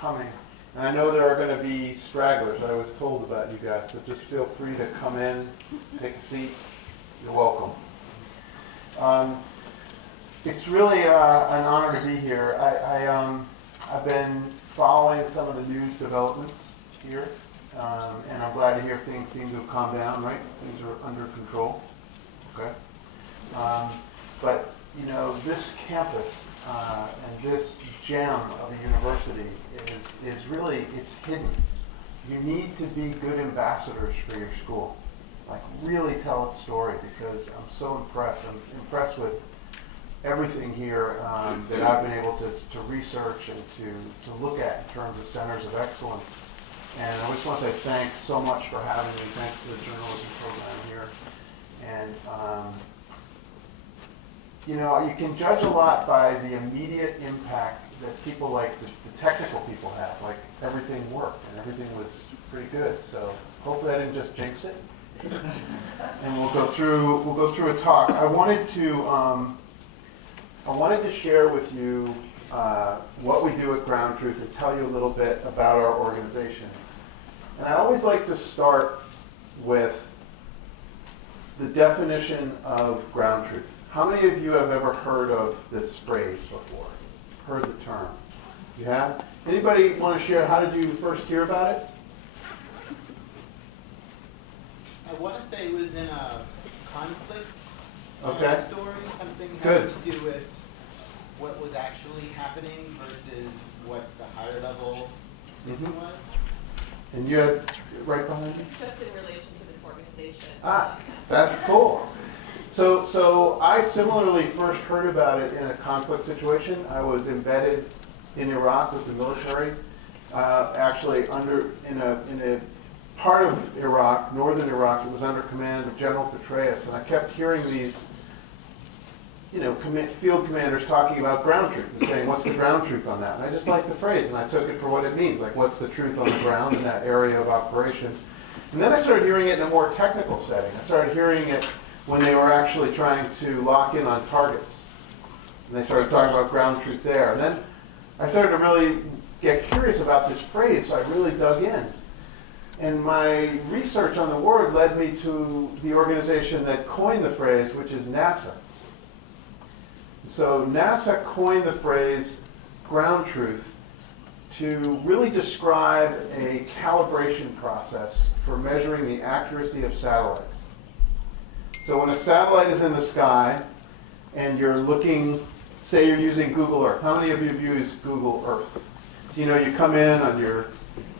coming. And I know there are going to be stragglers. I was told about you guys, so just feel free to come in, take a seat. You're welcome. It's really an honor to be here. I've been following some of the news developments here, and I'm glad to hear things seem to have calmed down, right? Things are under control, okay? But, you know, this campus and this gem of a university is really, it's hidden. You need to be good ambassadors for your school. Like, really tell its story, because I'm so impressed. I'm impressed with everything here that I've been able to research and to look at in terms of centers of excellence. And I just want to say thanks so much for having me. Thanks to the journalism program here. And you know, you can judge a lot by the immediate impact that people like the technical people have. Like, everything worked and everything was pretty good. So hopefully I didn't just jinx it. And we'll go through a talk. I wanted to share with you what we do at GroundTruth and tell you a little bit about our organization. And I always like to start with the definition of GroundTruth. How many of you have ever heard of this phrase before? Heard the term? You have? Anybody want to share, how did you first hear about it? I want to say it was in a conflict story, something having to do with what was actually happening versus what the higher level thinking was. And you had right behind you? Just in relation to this organization. That's cool. So I similarly first heard about it in a conflict situation. I was embedded in Iraq with the military, actually in a part of Iraq, northern Iraq, that was under command of General Petraeus, and I kept hearing these, you know, field commanders talking about ground truth and saying, what's the ground truth on that? And I just liked the phrase, and I took it for what it means, like, what's the truth on the ground in that area of operation? And then I started hearing it in a more technical setting. I started hearing it when they were actually trying to lock in on targets. And they started talking about ground truth there. And then I started to really get curious about this phrase, so I really dug in. And my research on the word led me to the organization that coined the phrase, which is NASA. So NASA coined the phrase ground truth to really describe a calibration process for measuring the accuracy of satellites. So when a satellite is in the sky and you're looking, say you're using Google Earth. How many of you have used Google Earth? You know, you come in on your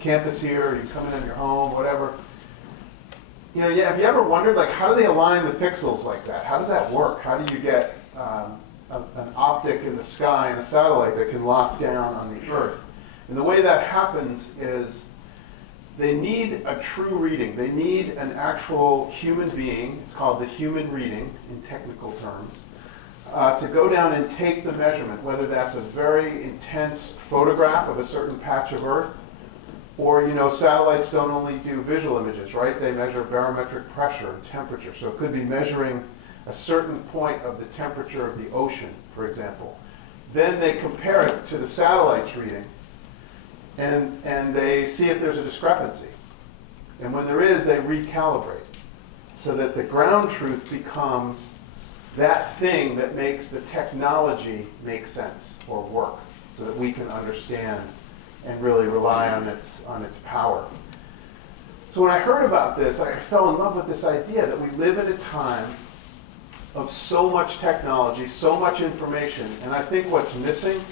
campus here, or you come in on your home, whatever. You know, have you ever wondered, like, how do they align the pixels like that? How does that work? How do you get an optic in the sky and a satellite that can lock down on the Earth? And the way that happens is they need a true reading. They need an actual human being, it's called the human reading in technical terms, to go down and take the measurement, whether that's a very intense photograph of a certain patch of Earth, or, you know, satellites don't only do visual images, right? They measure barometric pressure and temperature. So it could be measuring a certain point of the temperature of the ocean, for example. Then they compare it to the satellite's reading, and they see if there's a discrepancy. And when there is, they recalibrate, so that the ground truth becomes that thing that makes the technology make sense or work, so that we can understand and really rely on its power. So when I heard about this, I fell in love with this idea that we live in a time of so much technology, so much information, and I think what's missing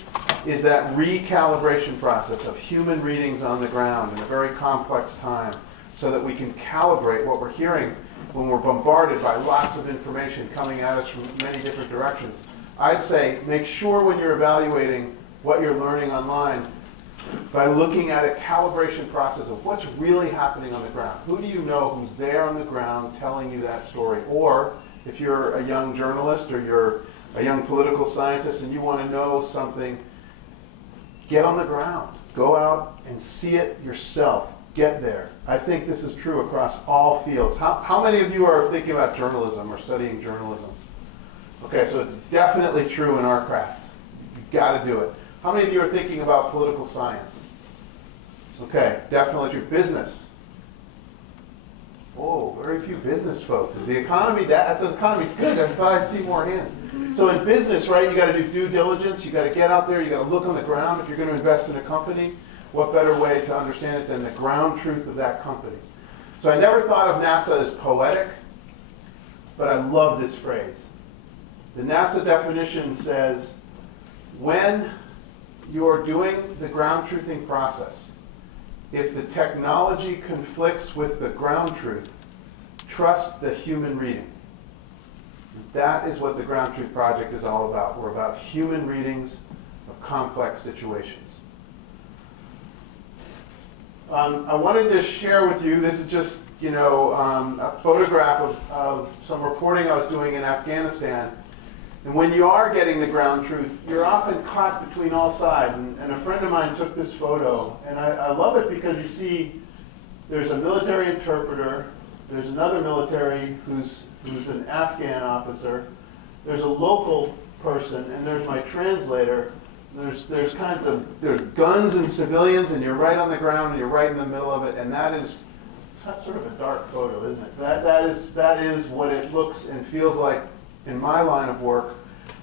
is that recalibration process of human readings on the ground in a very complex time, so that we can calibrate what we're hearing when we're bombarded by lots of information coming at us from many different directions. I'd say make sure when you're evaluating what you're learning online by looking at a calibration process of what's really happening on the ground. Who do you know who's there on the ground telling you that story? Or if you're a young journalist or you're a young political scientist and you want to know something, get on the ground. Go out and see it yourself. Get there. I think this is true across all fields. How many of you are thinking about journalism or studying journalism? Okay, so it's definitely true in our craft. You've got to do it. How many of you are thinking about political science? Okay, definitely true. Business. Oh, very few business folks. Is the economy the economy good? I thought I'd see more hands. So in business, right, you got to do due diligence. You got to get out there. You got to look on the ground. If you're going to invest in a company, what better way to understand it than the ground truth of that company? So I never thought of NASA as poetic, but I love this phrase. The NASA definition says, when you're doing the ground truthing process, if the technology conflicts with the ground truth, trust the human reading. That is what the Ground Truth Project is all about. We're about human readings of complex situations. I wanted to share with you, this is just, a photograph of some reporting I was doing in Afghanistan. And when you are getting the ground truth, you're often caught between all sides. And a friend of mine took this photo, and I love it because you see there's a military interpreter, there's another military who's an Afghan officer, there's a local person, and there's my translator. There's guns and civilians, and you're right on the ground, and you're right in the middle of it, and that's sort of a dark photo, isn't it? That is what it looks and feels like in my line of work,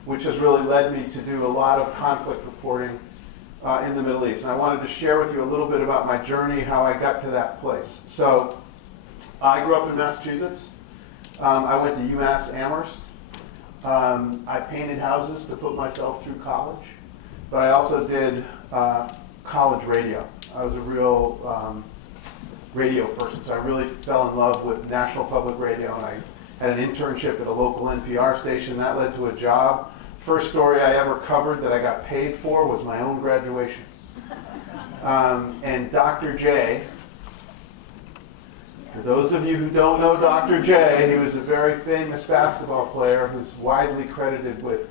which has really led me to do a lot of conflict reporting in the Middle East. And I wanted to share with you a little bit about my journey, how I got to that place. So I grew up in Massachusetts. I went to UMass Amherst. I painted houses to put myself through college. But I also did college radio. I was a real radio person, so I really fell in love with National Public Radio, and I had an internship at a local NPR station. That led to a job. First story I ever covered that I got paid for was my own graduation. And Dr. J, for those of you who don't know Dr. J, he was a very famous basketball player who's widely credited with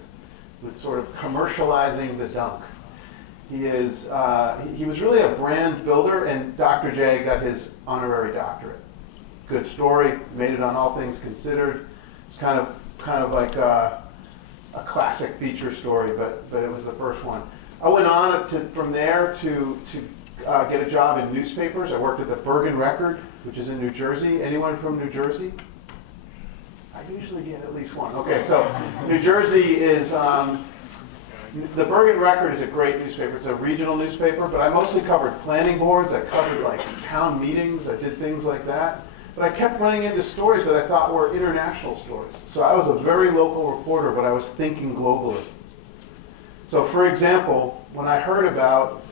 sort of commercializing the dunk. He was really a brand builder, and Dr. J got his honorary doctorate. Good story, made it on All Things Considered. It's kind of like a classic feature story, but it was the first one. I went on from there to get a job in newspapers. I worked at the Bergen Record, which is in New Jersey. Anyone from New Jersey? I usually get at least one. Okay, so New Jersey is, the Bergen Record is a great newspaper. It's a regional newspaper, but I mostly covered planning boards. I covered like town meetings. I did things like that. But I kept running into stories that I thought were international stories. So I was a very local reporter, but I was thinking globally. So for example, when I heard about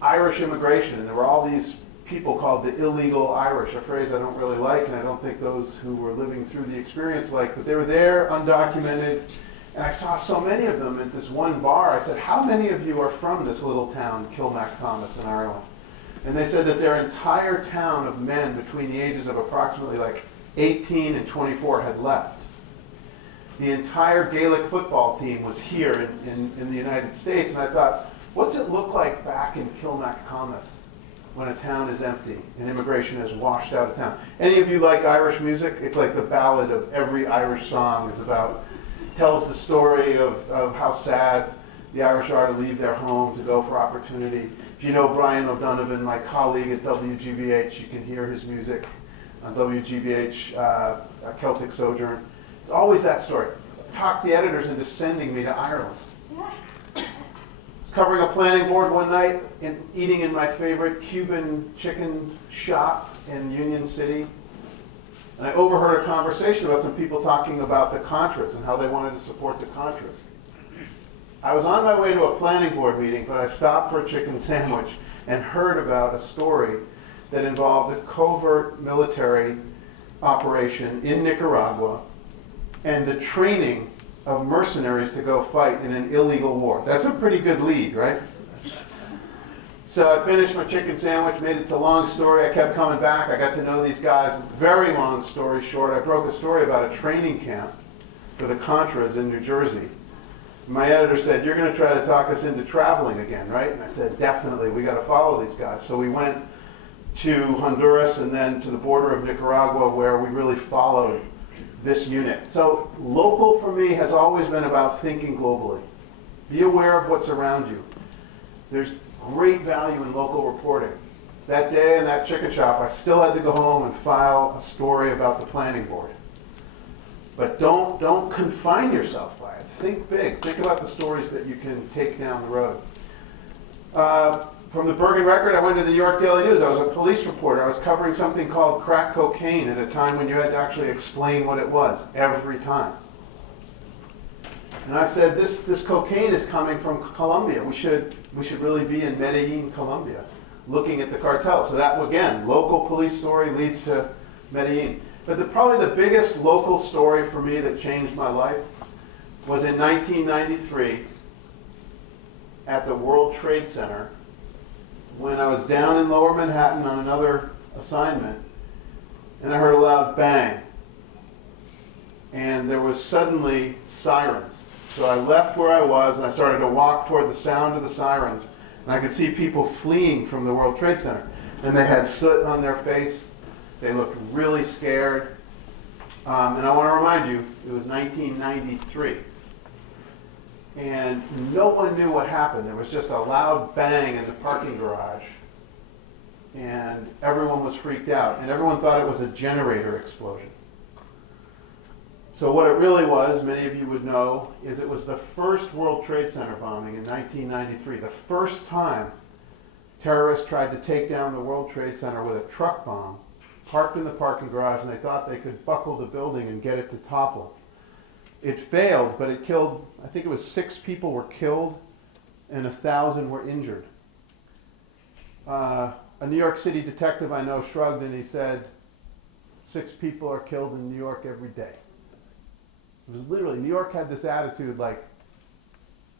Irish immigration, and there were all these people called the illegal Irish, a phrase I don't really like, and I don't think those who were living through the experience like, but they were there, undocumented, and I saw so many of them at this one bar. I said, how many of you are from this little town, Kilmacthomas in Ireland? And they said that their entire town of men between the ages of approximately like 18 and 24 had left. The entire Gaelic football team was here in the United States, and I thought, what's it look like back in Kilmacthomas when a town is empty and immigration has washed out of town? Any of you like Irish music? It's like the ballad of every Irish song is about, tells the story of how sad the Irish are to leave their home to go for opportunity. If you know Brian O'Donovan, my colleague at WGBH, you can hear his music on WGBH, Celtic Sojourn. It's always that story. Talked the editors into sending me to Ireland. Covering a planning board one night and eating in my favorite Cuban chicken shop in Union City. And I overheard a conversation about some people talking about the Contras and how they wanted to support the Contras. I was on my way to a planning board meeting, but I stopped for a chicken sandwich and heard about a story that involved a covert military operation in Nicaragua and the training of mercenaries to go fight in an illegal war. That's a pretty good lead, right? So I finished my chicken sandwich, made it a long story. I kept coming back. I got to know these guys. Very long story short, I broke a story about a training camp for the Contras in New Jersey. My editor said, you're going to try to talk us into traveling again, right? And I said, definitely. We got to follow these guys. So we went to Honduras and then to the border of Nicaragua, where we really followed this unit. So local for me has always been about thinking globally. Be aware of what's around you. There's great value in local reporting. That day in that chicken shop, I still had to go home and file a story about the planning board. But don't confine yourself by it. Think big. Think about the stories that you can take down the road. From the Bergen Record, I went to the New York Daily News. I was a police reporter. I was covering something called crack cocaine at a time when you had to actually explain what it was every time. And I said, this cocaine is coming from Colombia. We should really be in Medellin, Colombia, looking at the cartel. So that, again, local police story leads to Medellin. But probably the biggest local story for me that changed my life was in 1993 at the World Trade Center when I was down in Lower Manhattan on another assignment, and I heard a loud bang. And there was suddenly sirens. So I left where I was and I started to walk toward the sound of the sirens. And I could see people fleeing from the World Trade Center. And they had soot on their face. They looked really scared. And I want to remind you, it was 1993. And no one knew what happened. There was just a loud bang in the parking garage. And everyone was freaked out. And everyone thought it was a generator explosion. So what it really was, many of you would know, is it was the first World Trade Center bombing in 1993. The first time terrorists tried to take down the World Trade Center with a truck bomb, parked in the parking garage, and they thought they could buckle the building and get it to topple. It failed, but it killed, I think it was 6 people were killed and 1,000 were injured. A New York City detective I know shrugged and he said, 6 people are killed in New York every day. It was literally, New York had this attitude like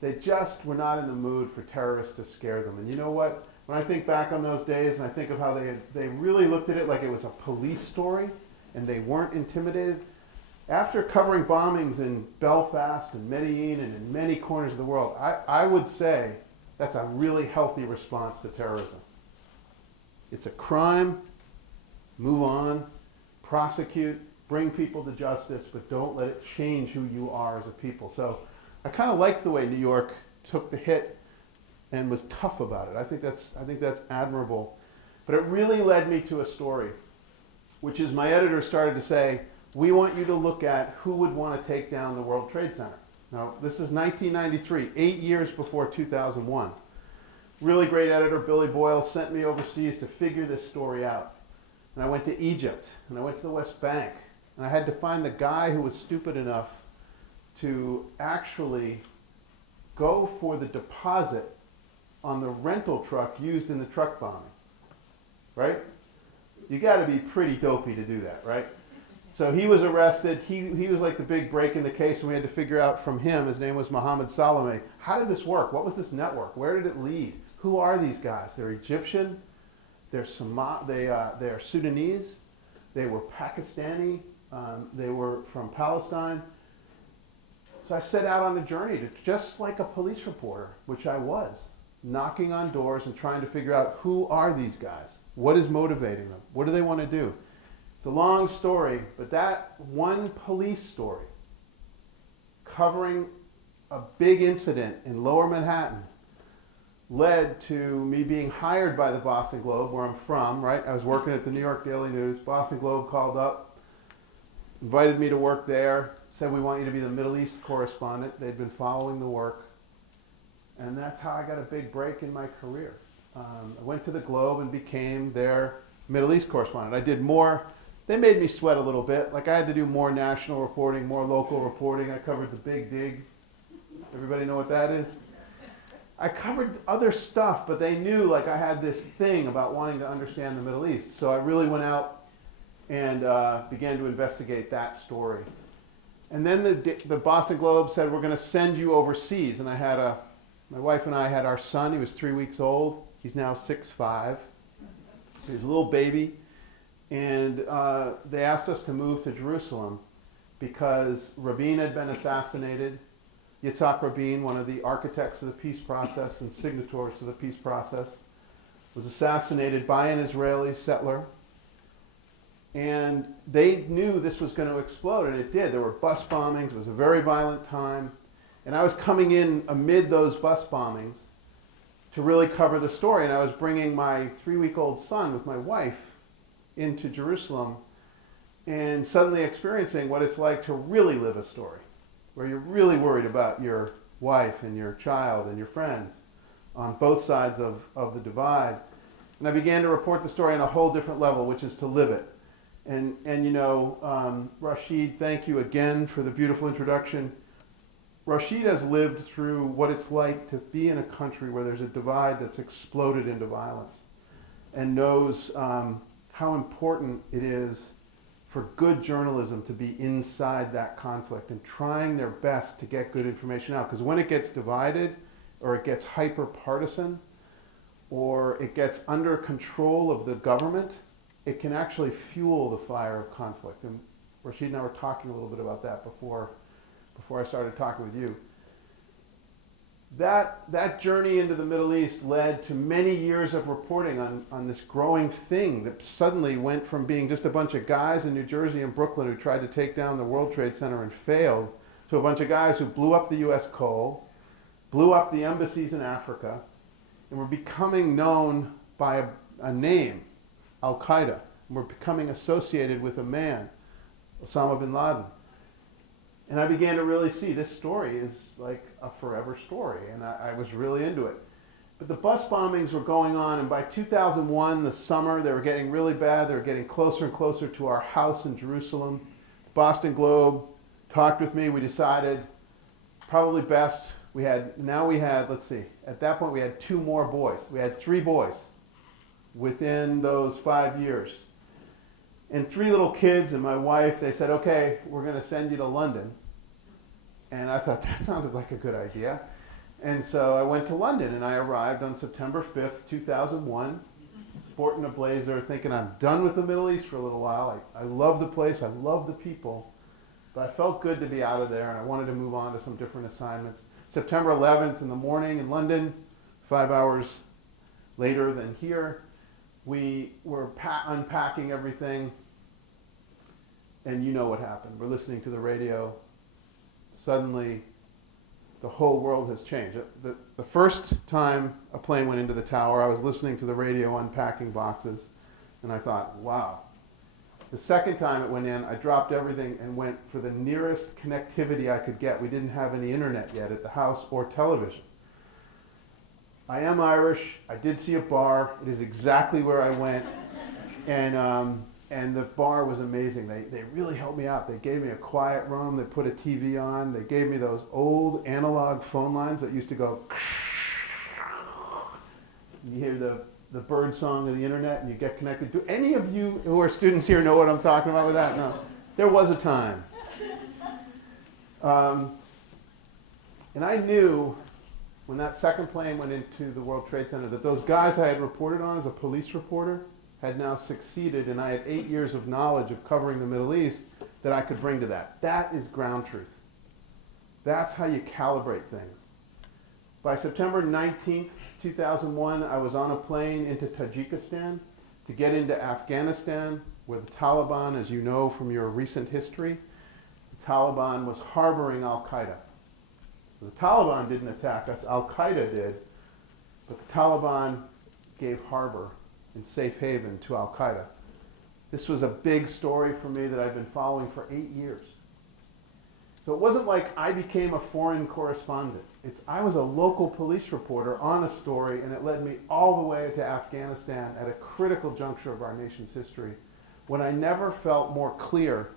they just were not in the mood for terrorists to scare them. And you know what? When I think back on those days and I think of how they really looked at it like it was a police story and they weren't intimidated, after covering bombings in Belfast and Medellin and in many corners of the world, I would say that's a really healthy response to terrorism. It's a crime, move on, prosecute, bring people to justice, but don't let it change who you are as a people. So I kind of liked the way New York took the hit and was tough about it. I think that's admirable. But it really led me to a story, which is my editor started to say, we want you to look at who would want to take down the World Trade Center. Now, this is 1993, 8 years before 2001. Really great editor, Billy Boyle, sent me overseas to figure this story out. And I went to Egypt, and I went to the West Bank, and I had to find the guy who was stupid enough to actually go for the deposit on the rental truck used in the truck bombing, right? You got to be pretty dopey to do that, right? So he was arrested. He was like the big break in the case, and we had to figure out from him, his name was Mohammed Salame, how did this work? What was this network? Where did it lead? Who are these guys? They're Egyptian, they're Sudanese, they were Pakistani, they were from Palestine. So I set out on a journey to, just like a police reporter, which I was, knocking on doors and trying to figure out who are these guys? What is motivating them? What do they want to do? It's a long story, but that one police story covering a big incident in Lower Manhattan led to me being hired by the Boston Globe, where I'm from, right? I was working at the New York Daily News. Boston Globe called up, invited me to work there, said, we want you to be the Middle East correspondent. They'd been following the work. And that's how I got a big break in my career. I went to the Globe and became their Middle East correspondent. I did more. They made me sweat a little bit. Like I had to do more national reporting, more local reporting. I covered the Big Dig. Everybody know what that is? I covered other stuff, but they knew like I had this thing about wanting to understand the Middle East. So I really went out and began to investigate that story. And then the Boston Globe said, we're going to send you overseas. And I had my wife and I had our son. He was 3 weeks old. He's now 6'5". He's a little baby. And they asked us to move to Jerusalem because Rabin had been assassinated. Yitzhak Rabin, one of the architects of the peace process and signatories to the peace process, was assassinated by an Israeli settler. And they knew this was going to explode, and it did. There were bus bombings. It was a very violent time. And I was coming in amid those bus bombings, to really cover the story. And I was bringing my 3-week-old son with my wife into Jerusalem and suddenly experiencing what it's like to really live a story, where you're really worried about your wife and your child and your friends on both sides of the divide. And I began to report the story on a whole different level, which is to live it. And Rashid, thank you again for the beautiful introduction. Rashid has lived through what it's like to be in a country where there's a divide that's exploded into violence, and knows how important it is for good journalism to be inside that conflict and trying their best to get good information out. Because when it gets divided, or it gets hyper-partisan, or it gets under control of the government, it can actually fuel the fire of conflict. And Rashid and I were talking a little bit about that before I started talking with you. That journey into the Middle East led to many years of reporting on this growing thing that suddenly went from being just a bunch of guys in New Jersey and Brooklyn who tried to take down the World Trade Center and failed, to a bunch of guys who blew up the US coal, blew up the embassies in Africa, and were becoming known by a name, Al-Qaeda. And we're becoming associated with a man, Osama bin Laden. And I began to really see this story is like a forever story, and I was really into it. But the bus bombings were going on, and by 2001, the summer, they were getting really bad. They were getting closer and closer to our house in Jerusalem. Boston Globe talked with me. We decided probably best, let's see, at that point we had 2 more boys. We had 3 boys within those 5 years. And 3 little kids and my wife, they said, okay, we're going to send you to London. And I thought that sounded like a good idea. And so I went to London, and I arrived on September 5th, 2001, sporting a blazer, thinking I'm done with the Middle East for a little while. I love the place, I love the people, but I felt good to be out of there, and I wanted to move on to some different assignments. September 11th in the morning in London, 5 hours later than here, we were unpacking everything, and you know what happened. We're listening to the radio. Suddenly, the whole world has changed. The first time a plane went into the tower, I was listening to the radio unpacking boxes, and I thought, wow. The second time it went in, I dropped everything and went for the nearest connectivity I could get. We didn't have any internet yet at the house or television. I am Irish. I did see a bar. It is exactly where I went. And the bar was amazing. They really helped me out. They gave me a quiet room. They put a TV on. They gave me those old analog phone lines that used to go. You hear the bird song of the internet and you get connected. Do any of you who are students here know what I'm talking about with that? No. There was a time. And I knew when that second plane went into the World Trade Center that those guys I had reported on as a police reporter had now succeeded, and I had 8 years of knowledge of covering the Middle East that I could bring to that. That is ground truth. That's how you calibrate things. By September 19th, 2001, I was on a plane into Tajikistan to get into Afghanistan, where the Taliban, as you know from your recent history, the Taliban was harboring Al-Qaeda. So the Taliban didn't attack us, Al-Qaeda did, but the Taliban gave harbor and safe haven to Al-Qaeda. This was a big story for me that I've been following for 8 years. So it wasn't like I became a foreign correspondent. I was a local police reporter on a story, and it led me all the way to Afghanistan at a critical juncture of our nation's history, when I never felt more clear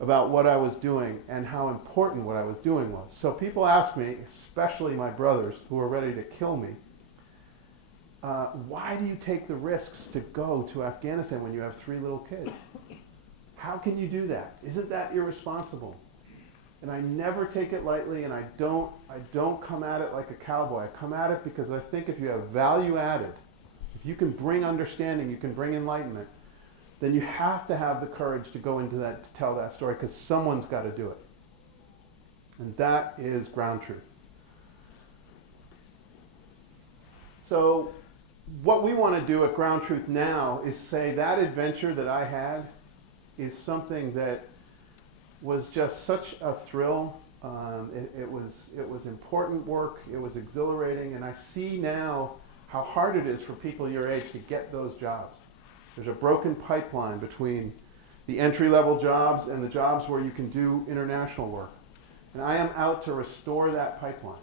about what I was doing and how important what I was doing was. So people ask me, especially my brothers who are ready to kill me, why do you take the risks to go to Afghanistan when you have 3 little kids? How can you do that? Isn't that irresponsible? And I never take it lightly, and I don't come at it like a cowboy. I come at it because I think if you have value added, if you can bring understanding, you can bring enlightenment, then you have to have the courage to go into that, to tell that story, because someone's got to do it. And that is ground truth. So what we want to do at Ground Truth now is say that adventure that I had is something that was just such a thrill. It was important work. It was exhilarating. And I see now how hard it is for people your age to get those jobs. There's a broken pipeline between the entry-level jobs and the jobs where you can do international work. And I am out to restore that pipeline.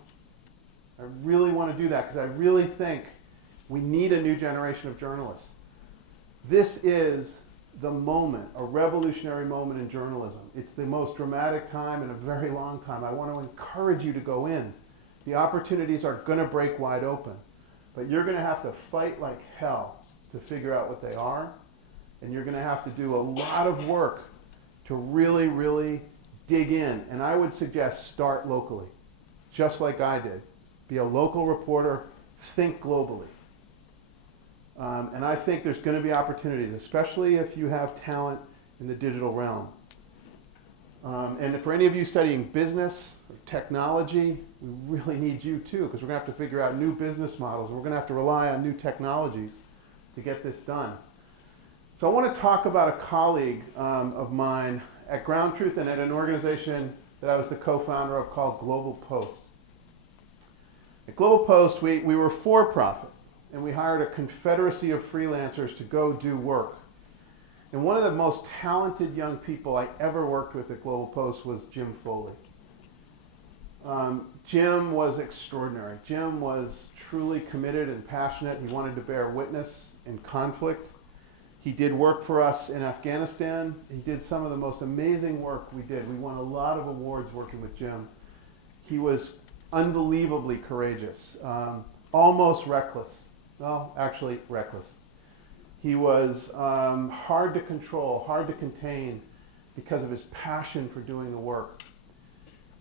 I really want to do that because I really think we need a new generation of journalists. This is the moment, a revolutionary moment in journalism. It's the most dramatic time in a very long time. I want to encourage you to go in. The opportunities are going to break wide open, but you're going to have to fight like hell to figure out what they are, and you're going to have to do a lot of work to really, really dig in. And I would suggest start locally, just like I did. Be a local reporter, think globally. And I think there's going to be opportunities, especially if you have talent in the digital realm. And for any of you studying business or technology, we really need you too, because we're going to have to figure out new business models. We're going to have to rely on new technologies to get this done. So I want to talk about a colleague of mine at GroundTruth and at an organization that I was the co-founder of called Global Post. At Global Post, we were for-profit, and we hired a confederacy of freelancers to go do work. And one of the most talented young people I ever worked with at Global Post was Jim Foley. Jim was extraordinary. Jim was truly committed and passionate. He wanted to bear witness in conflict. He did work for us in Afghanistan. He did some of the most amazing work we did. We won a lot of awards working with Jim. He was unbelievably courageous, almost reckless. Well, actually reckless. He was hard to control, hard to contain because of his passion for doing the work.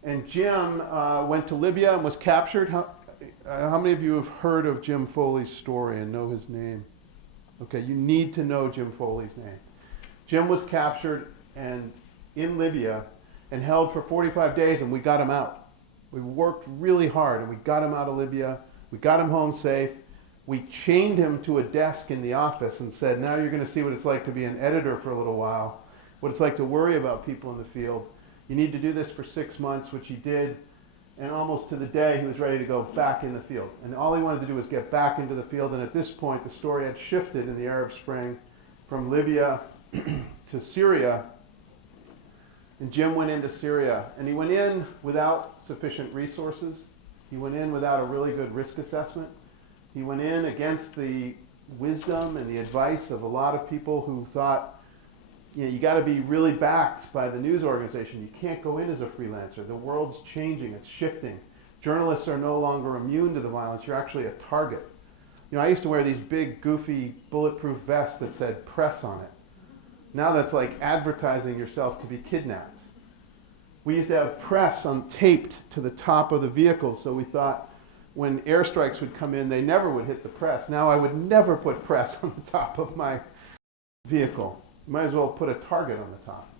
And Jim went to Libya and was captured. How many of you have heard of Jim Foley's story and know his name? Okay, you need to know Jim Foley's name. Jim was captured and in Libya and held for 45 days, and we got him out. We worked really hard, and we got him out of Libya. We got him home safe. We chained him to a desk in the office and said, now you're going to see what it's like to be an editor for a little while, what it's like to worry about people in the field. You need to do this for 6 months, which he did. And almost to the day, he was ready to go back in the field. And all he wanted to do was get back into the field. And at this point, the story had shifted in the Arab Spring from Libya to Syria. And Jim went into Syria. And he went in without sufficient resources. He went in without a really good risk assessment. He went in against the wisdom and the advice of a lot of people who thought, you got to be really backed by the news organization. You can't go in as a freelancer. The world's changing. It's shifting. Journalists are no longer immune to the violence. You're actually a target. I used to wear these big, goofy, bulletproof vests that said press on it. Now that's like advertising yourself to be kidnapped. We used to have press taped to the top of the vehicle, so we thought when airstrikes would come in, they never would hit the press. Now I would never put press on the top of my vehicle. You might as well put a target on the top.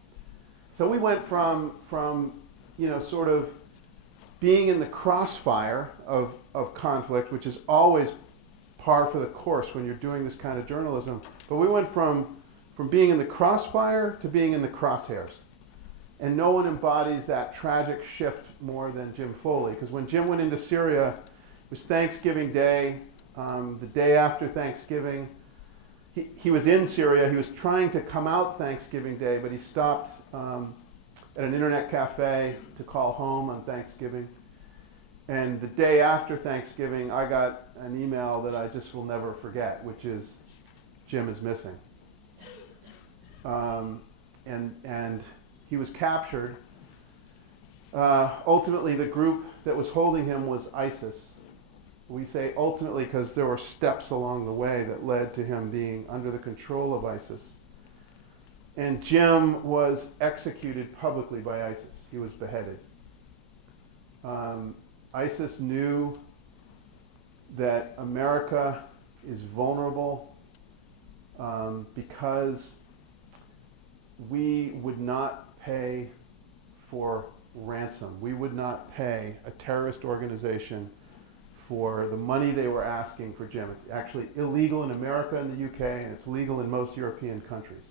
So we went from sort of being in the crossfire of conflict, which is always par for the course when you're doing this kind of journalism, but we went from being in the crossfire to being in the crosshairs. And no one embodies that tragic shift more than Jim Foley, because when Jim went into Syria, it was Thanksgiving Day, the day after Thanksgiving. He was in Syria. He was trying to come out Thanksgiving Day, but he stopped at an internet cafe to call home on Thanksgiving. And the day after Thanksgiving, I got an email that I just will never forget, which is, Jim is missing. And he was captured. Ultimately, the group that was holding him was ISIS. We say ultimately because there were steps along the way that led to him being under the control of ISIS. And Jim was executed publicly by ISIS. He was beheaded. ISIS knew that America is vulnerable because we would not pay for ransom. We would not pay a terrorist organization for the money they were asking for Jim. It's actually illegal in America and the UK, and it's legal in most European countries.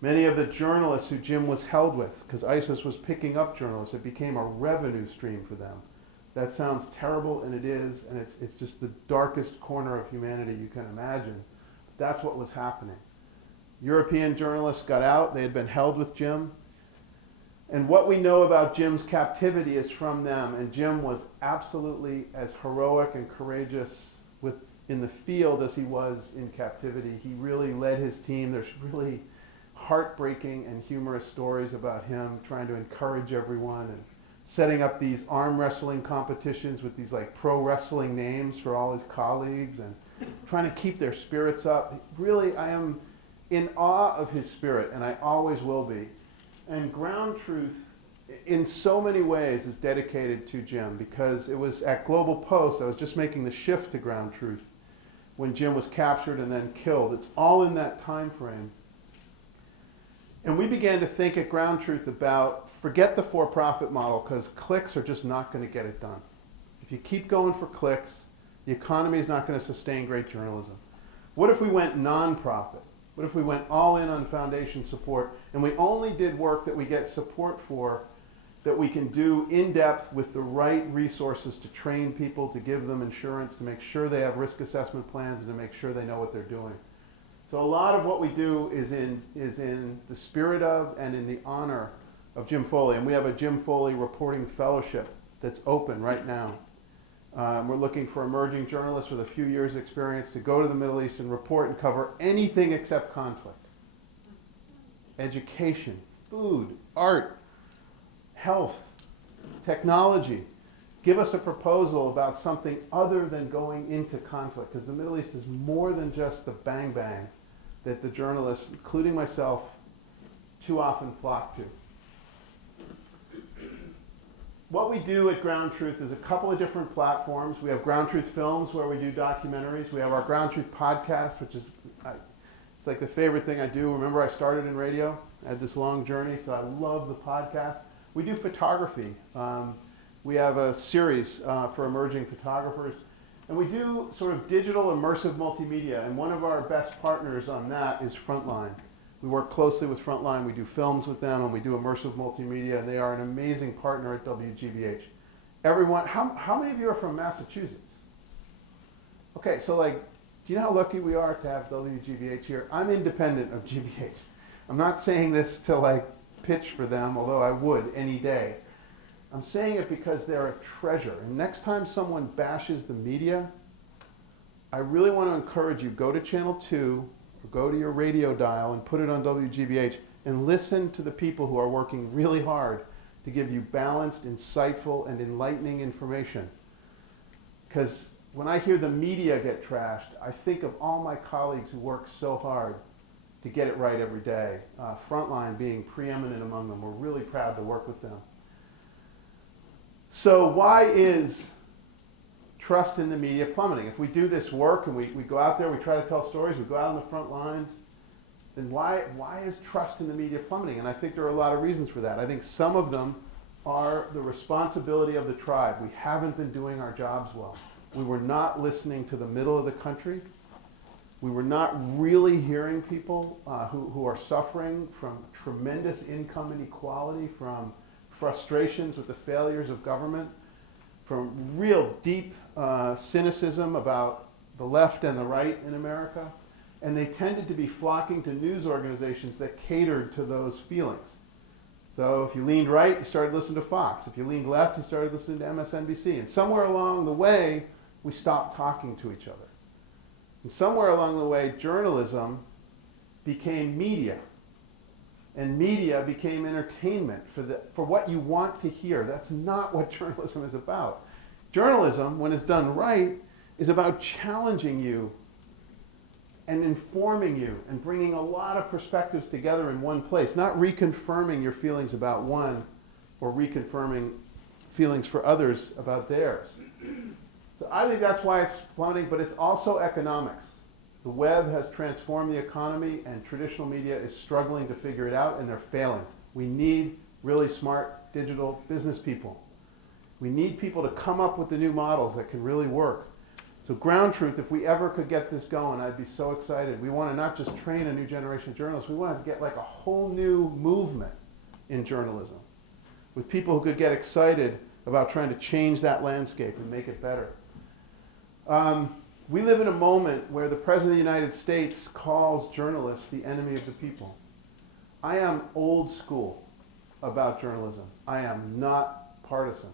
Many of the journalists who Jim was held with, because ISIS was picking up journalists, it became a revenue stream for them. That sounds terrible, and it is, and it's just the darkest corner of humanity you can imagine. That's what was happening. European journalists got out. They had been held with Jim. And what we know about Jim's captivity is from them. And Jim was absolutely as heroic and courageous in the field as he was in captivity. He really led his team. There's really heartbreaking and humorous stories about him trying to encourage everyone and setting up these arm wrestling competitions with these like pro wrestling names for all his colleagues and trying to keep their spirits up. Really, I am in awe of his spirit, and I always will be. And GroundTruth, in so many ways, is dedicated to Jim, because it was at Global Post, I was just making the shift to GroundTruth when Jim was captured and then killed. It's all in that time frame. And we began to think at GroundTruth about, forget the for-profit model, because clicks are just not going to get it done. If you keep going for clicks, the economy is not going to sustain great journalism. What if we went non-profit? What if we went all in on foundation support, and we only did work that we get support for, that we can do in depth with the right resources to train people, to give them insurance, to make sure they have risk assessment plans, and to make sure they know what they're doing. So a lot of what we do is in the spirit of and in the honor of Jim Foley. And we have a Jim Foley reporting fellowship that's open right now. We're looking for emerging journalists with a few years' experience to go to the Middle East and report and cover anything except conflict. Education, food, art, health, technology. Give us a proposal about something other than going into conflict, because the Middle East is more than just the bang bang that the journalists, including myself, too often flock to. What we do at GroundTruth is a couple of different platforms. We have GroundTruth Films, where we do documentaries. We have our GroundTruth podcast, which is it's like the favorite thing I do. Remember, I started in radio. I had this long journey, so I love the podcast. We do photography. We have a series for emerging photographers. And we do sort of digital immersive multimedia. And one of our best partners on that is Frontline. We work closely with Frontline. We do films with them, and we do immersive multimedia. And they are an amazing partner at WGBH. Everyone, how many of you are from Massachusetts? Okay, so like, do you know how lucky we are to have WGBH here? I'm independent of GBH. I'm not saying this to like pitch for them, although I would any day. I'm saying it because they're a treasure. And next time someone bashes the media, I really want to encourage you, go to Channel 2, or go to your radio dial and put it on WGBH and listen to the people who are working really hard to give you balanced, insightful, and enlightening information. Because when I hear the media get trashed, I think of all my colleagues who work so hard to get it right every day. Frontline being preeminent among them. We're really proud to work with them. So why is trust in the media plummeting? If we do this work and we go out there, we try to tell stories, we go out on the front lines, then why is trust in the media plummeting? And I think there are a lot of reasons for that. I think some of them are the responsibility of the tribe. We haven't been doing our jobs well. We were not listening to the middle of the country. We were not really hearing people who are suffering from tremendous income inequality, from frustrations with the failures of government, from real deep cynicism about the left and the right in America. And they tended to be flocking to news organizations that catered to those feelings. So if you leaned right, you started listening to Fox. If you leaned left, you started listening to MSNBC. And somewhere along the way, we stopped talking to each other. And somewhere along the way, journalism became media. And media became entertainment for what you want to hear. That's not what journalism is about. Journalism, when it's done right, is about challenging you and informing you and bringing a lot of perspectives together in one place, not reconfirming your feelings about one or reconfirming feelings for others about theirs. So I think that's why it's plummeting, but it's also economics. The web has transformed the economy, and traditional media is struggling to figure it out, and they're failing. We need really smart digital business people. We need people to come up with the new models that can really work. So GroundTruth, if we ever could get this going, I'd be so excited. We want to not just train a new generation of journalists, we want to get like a whole new movement in journalism with people who could get excited about trying to change that landscape and make it better. We live in a moment where the President of the United States calls journalists the enemy of the people. I am old school about journalism. I am not partisan.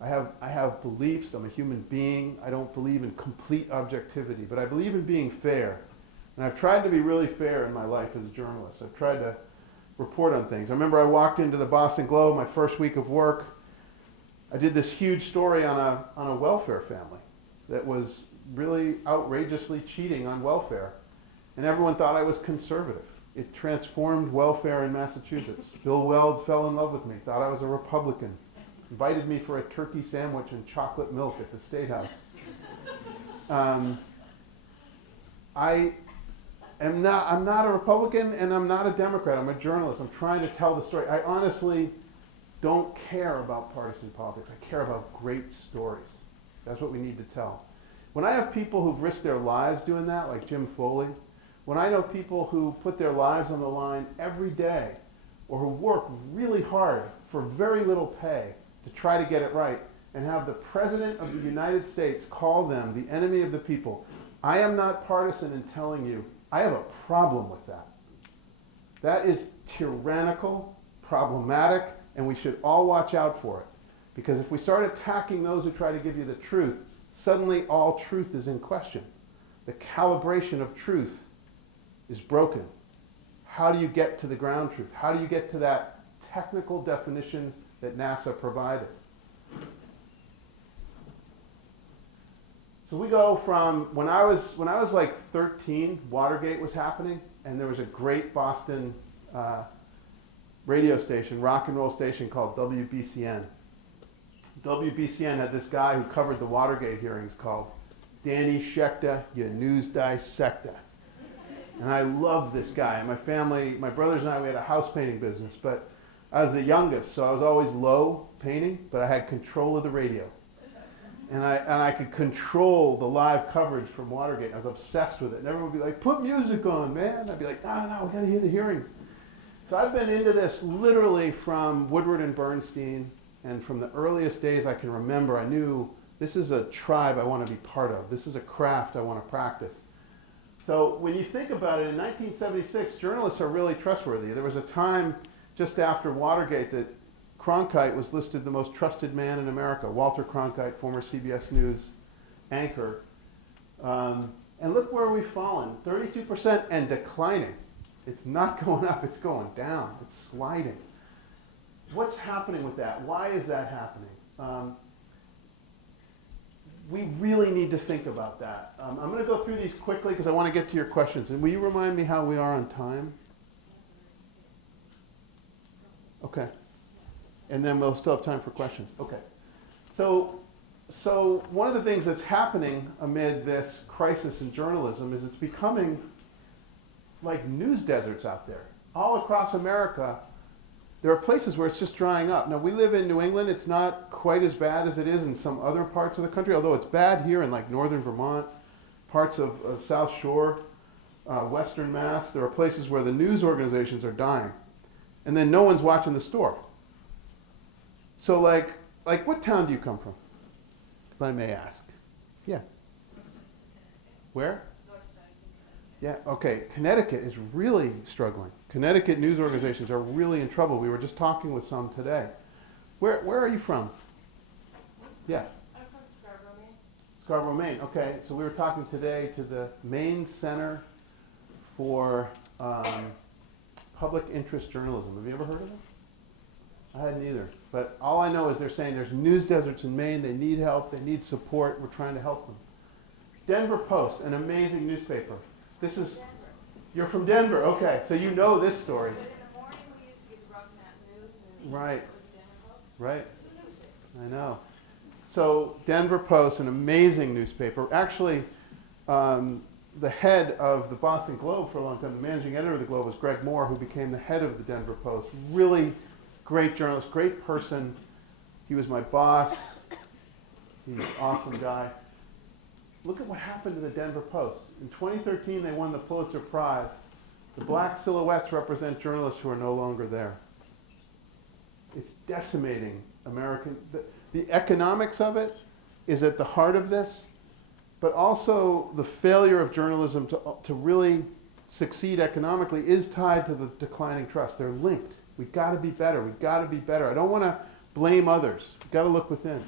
I have beliefs. I'm a human being. I don't believe in complete objectivity, but I believe in being fair. And I've tried to be really fair in my life as a journalist. I've tried to report on things. I remember I walked into the Boston Globe my first week of work. I did this huge story on a welfare family that was really outrageously cheating on welfare. And everyone thought I was conservative. It transformed welfare in Massachusetts. Bill Weld fell in love with me, thought I was a Republican, invited me for a turkey sandwich and chocolate milk at the State House. I'm not a Republican and I'm not a Democrat. I'm a journalist. I'm trying to tell the story. I honestly don't care about partisan politics. I care about great stories. That's what we need to tell. When I have people who've risked their lives doing that, like Jim Foley, when I know people who put their lives on the line every day or who work really hard for very little pay to try to get it right and have the President of the United States call them the enemy of the people, I am not partisan in telling you I have a problem with that. That is tyrannical, problematic, and we should all watch out for it. Because if we start attacking those who try to give you the truth, suddenly all truth is in question. The calibration of truth is broken. How do you get to the ground truth? How do you get to that technical definition that NASA provided? So we go from when I was like 13, Watergate was happening, and there was a great Boston radio station, rock and roll station called WBCN. WBCN had this guy who covered the Watergate hearings called Danny Schechter, you news dissector. And I loved this guy. And my family, my brothers and I, we had a house painting business, but I was the youngest, so I was always low painting, but I had control of the radio. And I could control the live coverage from Watergate. I was obsessed with it. And everyone would be like, put music on, man. I'd be like, no, we got to hear the hearings. So I've been into this literally from Woodward and Bernstein, and from the earliest days I can remember, I knew this is a tribe I want to be part of. This is a craft I want to practice. So when you think about it, in 1976, journalists are really trustworthy. There was a time just after Watergate that Cronkite was listed the most trusted man in America. Walter Cronkite, former CBS News anchor. And look where we've fallen, 32% and declining. It's not going up, it's going down. It's sliding. What's happening with that? Why is that happening? We really need to think about that. I'm going to go through these quickly because I want to get to your questions. And will you remind me how we are on time? Okay. And then we'll still have time for questions. Okay. So one of the things that's happening amid this crisis in journalism is it's becoming like news deserts out there. All across America, there are places where it's just drying up. Now, we live in New England. It's not quite as bad as it is in some other parts of the country, although it's bad here in like northern Vermont, parts of South Shore, Western Mass. There are places where the news organizations are dying, and then no one's watching the store. So like what town do you come from, if I may ask? Yeah. Where? Yeah, okay. Connecticut is really struggling. Connecticut news organizations are really in trouble. We were just talking with some today. Where are you from? Yeah. I'm from Scarborough, Maine. Scarborough, Maine. Okay, so we were talking today to the Maine Center for Public Interest Journalism. Have you ever heard of them? I hadn't either. But all I know is they're saying there's news deserts in Maine. They need help. They need support. We're trying to help them. Denver Post, an amazing newspaper. This is, Denver. You're from Denver. Okay, so you know this story. But in the morning we used to get the Rocknet News and Right. it was Denver Post. Right. I know. So Denver Post, an amazing newspaper. Actually, the head of the Boston Globe for a long time, the managing editor of the Globe was Greg Moore, who became the head of the Denver Post. Really great journalist, great person. He was my boss. He was an awesome guy. Look at what happened to the Denver Post. In 2013, they won the Pulitzer Prize. The black silhouettes represent journalists who are no longer there. It's decimating American. The economics of it is at the heart of this, but also the failure of journalism to really succeed economically is tied to the declining trust. They're linked. We've got to be better. We've got to be better. I don't want to blame others. We've got to look within.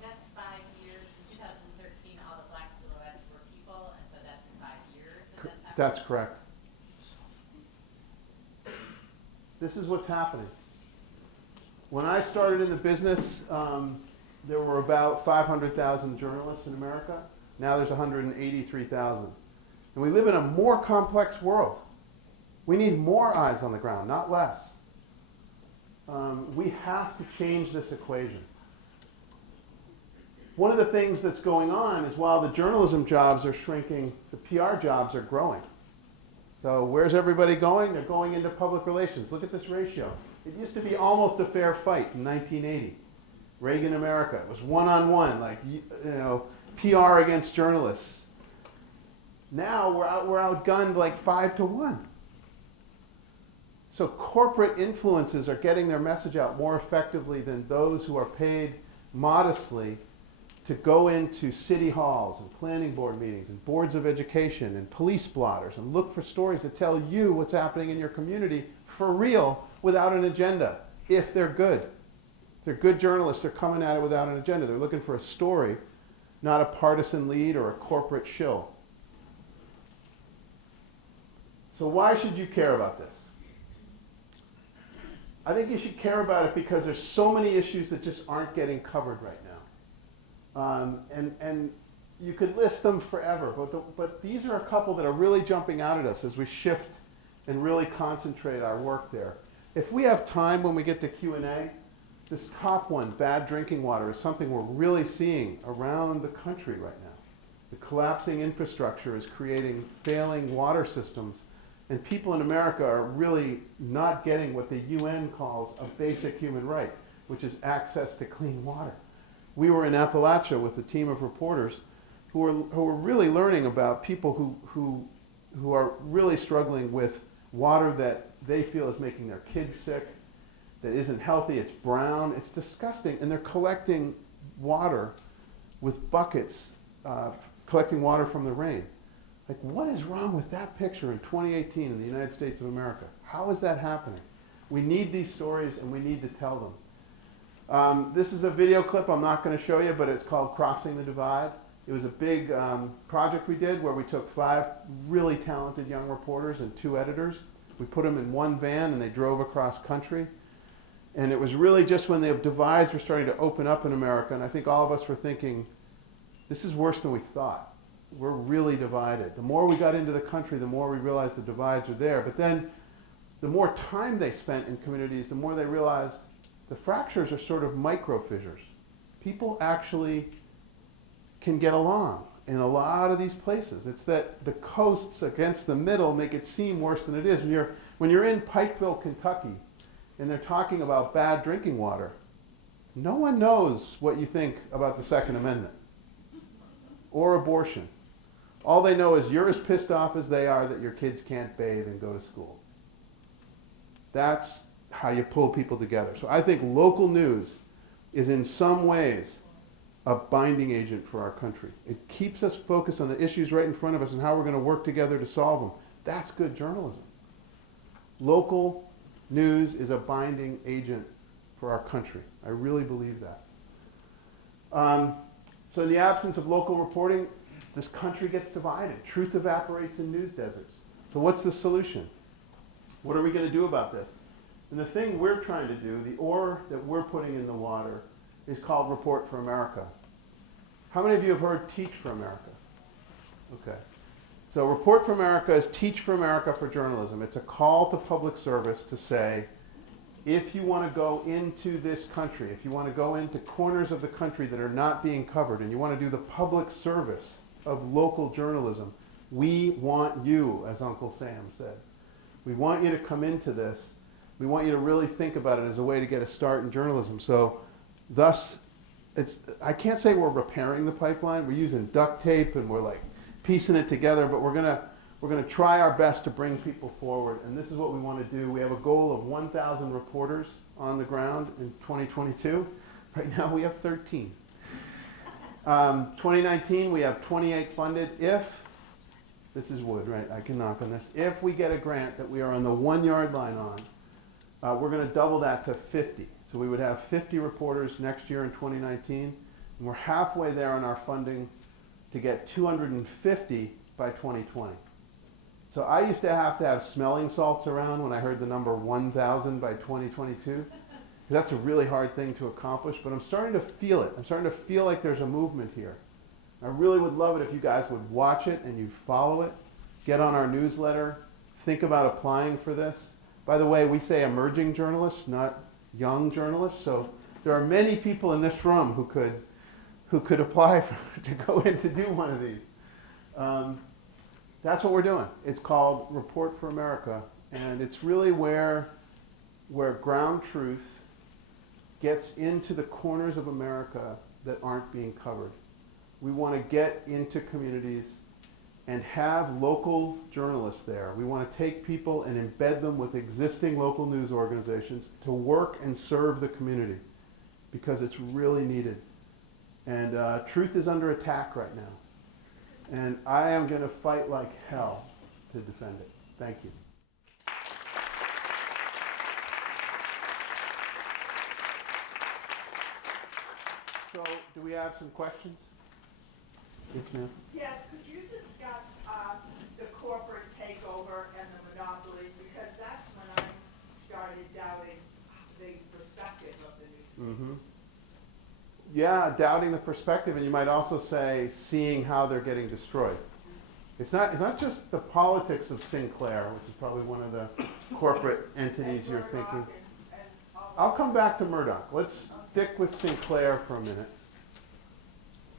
That's 5 years. In 2013, all the black silhouettes were people, and so that's in 5 years. That's correct. This is what's happening. When I started in the business, there were about 500,000 journalists in America. Now there's 183,000. And we live in a more complex world. We need more eyes on the ground, not less. We have to change this equation. One of the things that's going on is while the journalism jobs are shrinking, the PR jobs are growing. So where's everybody going? They're going into public relations. Look at this ratio. It used to be almost a fair fight in 1980. Reagan America. It was one-on-one, like, PR against journalists. Now we're outgunned like 5-1. So corporate influences are getting their message out more effectively than those who are paid modestly to go into city halls and planning board meetings and boards of education and police blotters and look for stories that tell you what's happening in your community for real without an agenda, if they're good. If they're good journalists, they're coming at it without an agenda. They're looking for a story, not a partisan lead or a corporate shill. So why should you care about this? I think you should care about it because there's so many issues that just aren't getting covered right now. And you could list them forever, but these are a couple that are really jumping out at us as we shift and really concentrate our work there. If we have time when we get to Q&A, this top one, bad drinking water, is something we're really seeing around the country right now. The collapsing infrastructure is creating failing water systems, and people in America are really not getting what the UN calls a basic human right, which is access to clean water. We were in Appalachia with a team of reporters who were really learning about people who are really struggling with water that they feel is making their kids sick, that isn't healthy, it's brown, it's disgusting, and they're collecting water with buckets, collecting water from the rain. Like, what is wrong with that picture in 2018 in the United States of America? How is that happening? We need these stories and we need to tell them. This is a video clip I'm not going to show you, but it's called Crossing the Divide. It was a big project we did where we took 5 really talented young reporters and 2 editors. We put them in one van and they drove across country. And it was really just when the divides were starting to open up in America, and I think all of us were thinking, this is worse than we thought. We're really divided. The more we got into the country, the more we realized the divides are there. But then the more time they spent in communities, the more they realized the fractures are sort of micro fissures. People actually can get along in a lot of these places. It's that the coasts against the middle make it seem worse than it is. When you're in Pikeville, Kentucky, and they're talking about bad drinking water, no one knows what you think about the Second Amendment or abortion. All they know is you're as pissed off as they are that your kids can't bathe and go to school. That's how you pull people together. So I think local news is in some ways a binding agent for our country. It keeps us focused on the issues right in front of us and how we're going to work together to solve them. That's good journalism. Local news is a binding agent for our country. I really believe that. So in the absence of local reporting, this country gets divided. Truth evaporates in news deserts. So what's the solution? What are we going to do about this? And the thing we're trying to do, the ore that we're putting in the water, is called Report for America. How many of you have heard Teach for America? Okay. So Report for America is Teach for America for journalism. It's a call to public service to say, if you want to go into this country, if you want to go into corners of the country that are not being covered, and you want to do the public service of local journalism, we want you, as Uncle Sam said. We want you to come into this. We want you to really think about it as a way to get a start in journalism. So thus, I can't say we're repairing the pipeline. We're using duct tape and we're like piecing it together, but we're We're going to try our best to bring people forward, and this is what we want to do. We have a goal of 1,000 reporters on the ground in 2022. Right now we have 13. 2019 we have 28 funded. If, this is wood, right, I can knock on this. If we get a grant that we are on the 1 yard line on, we're going to double that to 50. So we would have 50 reporters next year in 2019, and we're halfway there on our funding to get 250 by 2020. So I used to have smelling salts around when I heard the number 1,000 by 2022. That's a really hard thing to accomplish, but I'm starting to feel it. I'm starting to feel like there's a movement here. I really would love it if you guys would watch it and you follow it, get on our newsletter, think about applying for this. By the way, we say emerging journalists, not young journalists, so there are many people in this room who could apply to go in to do one of these. That's what we're doing. It's called Report for America, and it's really where GroundTruth gets into the corners of America that aren't being covered. We want to get into communities and have local journalists there. We want to take people and embed them with existing local news organizations to work and serve the community because it's really needed. And truth is under attack right now. And I am going to fight like hell to defend it. Thank you. So, do we have some questions? Yes, ma'am. Yes, could you discuss the corporate takeover and the monopoly? Because that's when I started doubting the perspective of the news. Mm-hmm. Yeah, doubting the perspective, and you might also say seeing how they're getting destroyed. It's not just the politics of Sinclair, which is probably one of the corporate entities you're thinking. I'll come back to Murdoch. Let's stick with Sinclair for a minute.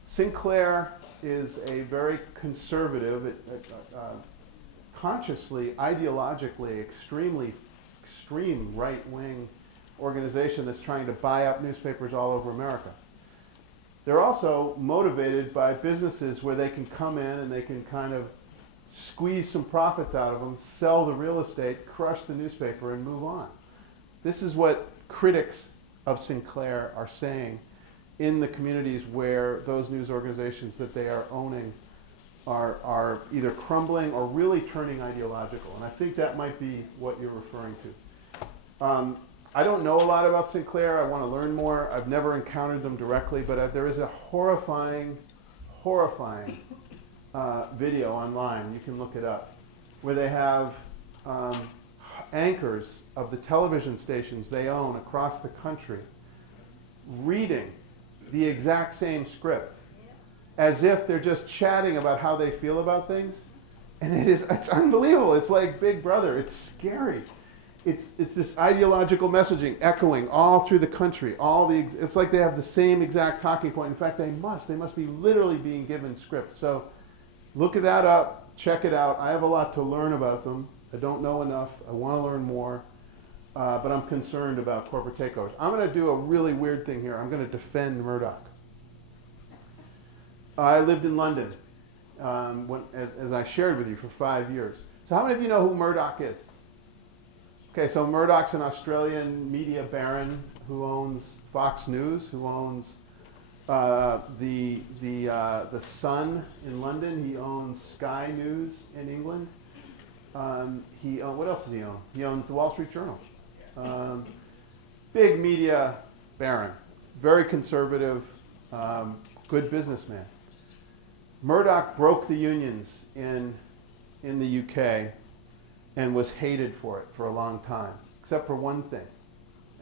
Sinclair is a very conservative, consciously, ideologically, extreme right-wing organization that's trying to buy up newspapers all over America. They're also motivated by businesses where they can come in and they can kind of squeeze some profits out of them, sell the real estate, crush the newspaper, and move on. This is what critics of Sinclair are saying in the communities where those news organizations that they are owning are either crumbling or really turning ideological. And I think that might be what you're referring to. I don't know a lot about Sinclair. I want to learn more. I've never encountered them directly, but there is a horrifying video online, you can look it up, where they have anchors of the television stations they own across the country reading the exact same script as if they're just chatting about how they feel about things. And it's unbelievable. It's like Big Brother. It's scary. It's this ideological messaging echoing all through the country. It's like they have the same exact talking point. In fact, they must be literally being given script. So look that up, check it out. I have a lot to learn about them. I don't know enough. I want to learn more. But I'm concerned about corporate takeovers. I'm going to do a really weird thing here. I'm going to defend Murdoch. I lived in London, as I shared with you, for 5 years. So how many of you know who Murdoch is? Okay, so Murdoch's an Australian media baron who owns Fox News, who owns the Sun in London. He owns Sky News in England. What else does he own? He owns the Wall Street Journal. Big media baron, very conservative, good businessman. Murdoch broke the unions in the UK and was hated for it for a long time, except for one thing.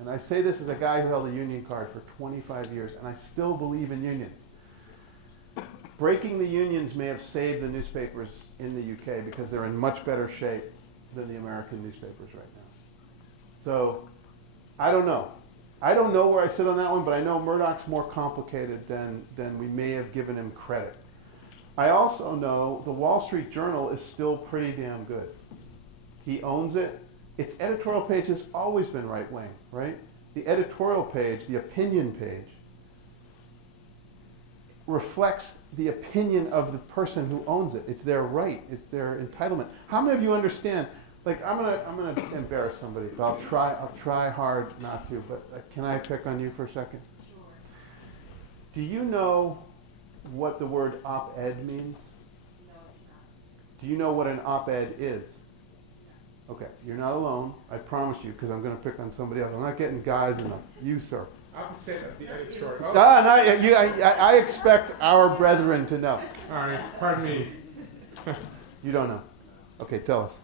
And I say this as a guy who held a union card for 25 years, and I still believe in unions. Breaking the unions may have saved the newspapers in the UK because they're in much better shape than the American newspapers right now. So, I don't know. I don't know where I sit on that one, but I know Murdoch's more complicated than we may have given him credit. I also know the Wall Street Journal is still pretty damn good. He owns it. Its editorial page has always been right-wing, right? The editorial page, the opinion page, reflects the opinion of the person who owns it. It's their right. It's their entitlement. How many of you understand? Like, I'm gonna embarrass somebody. But I'll try hard not to. But can I pick on you for a second? Sure. Do you know what the word op-ed means? No, it's not. Do you know what an op-ed is? Okay, you're not alone. I promise you, because I'm going to pick on somebody else. I'm not getting guys enough. You, sir. Opposite of the editorial. I expect our brethren to know. All right, pardon me. You don't know. Okay, tell us.